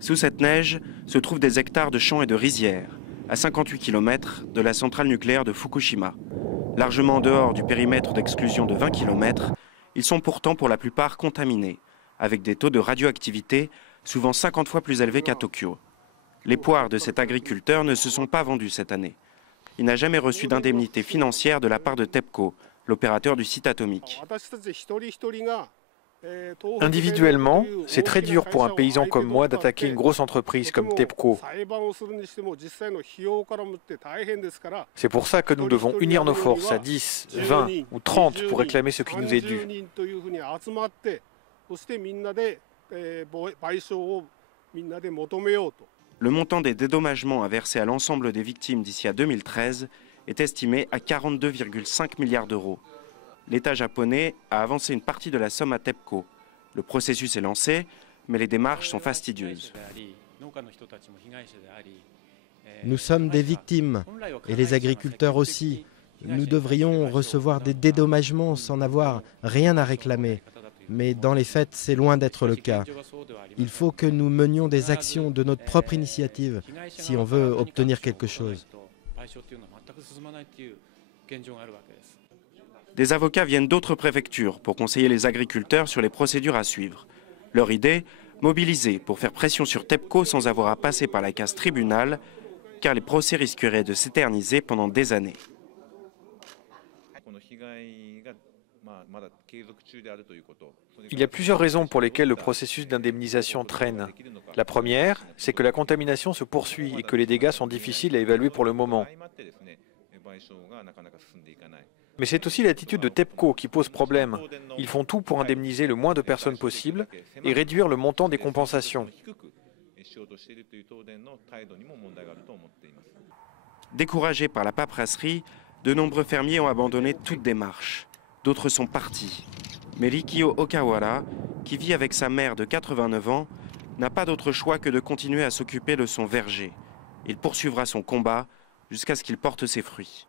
Sous cette neige se trouvent des hectares de champs et de rizières, à 58 km de la centrale nucléaire de Fukushima. Largement en dehors du périmètre d'exclusion de 20 km, ils sont pourtant pour la plupart contaminés, avec des taux de radioactivité souvent 50 fois plus élevés qu'à Tokyo. Les poires de cet agriculteur ne se sont pas vendues cette année. Il n'a jamais reçu d'indemnité financière de la part de TEPCO, l'opérateur du site atomique. Individuellement, c'est très dur pour un paysan comme moi d'attaquer une grosse entreprise comme TEPCO. C'est pour ça que nous devons unir nos forces à 10, 20 ou 30 pour réclamer ce qui nous est dû. Le montant des dédommagements à verser à l'ensemble des victimes d'ici à 2013 est estimé à 42,5 milliards d'euros. L'État japonais a avancé une partie de la somme à TEPCO. Le processus est lancé, mais les démarches sont fastidieuses. Nous sommes des victimes, et les agriculteurs aussi. Nous devrions recevoir des dédommagements sans avoir rien à réclamer. Mais dans les faits, c'est loin d'être le cas. Il faut que nous menions des actions de notre propre initiative si on veut obtenir quelque chose. Des avocats viennent d'autres préfectures pour conseiller les agriculteurs sur les procédures à suivre. Leur idée, mobiliser pour faire pression sur TEPCO sans avoir à passer par la case tribunal, car les procès risqueraient de s'éterniser pendant des années. Il y a plusieurs raisons pour lesquelles le processus d'indemnisation traîne. La première, c'est que la contamination se poursuit et que les dégâts sont difficiles à évaluer pour le moment. Mais c'est aussi l'attitude de TEPCO qui pose problème. Ils font tout pour indemniser le moins de personnes possible et réduire le montant des compensations. Découragés par la paperasserie, de nombreux fermiers ont abandonné toute démarche. D'autres sont partis. Mais Rikio Okawara, qui vit avec sa mère de 89 ans, n'a pas d'autre choix que de continuer à s'occuper de son verger. Il poursuivra son combat jusqu'à ce qu'il porte ses fruits.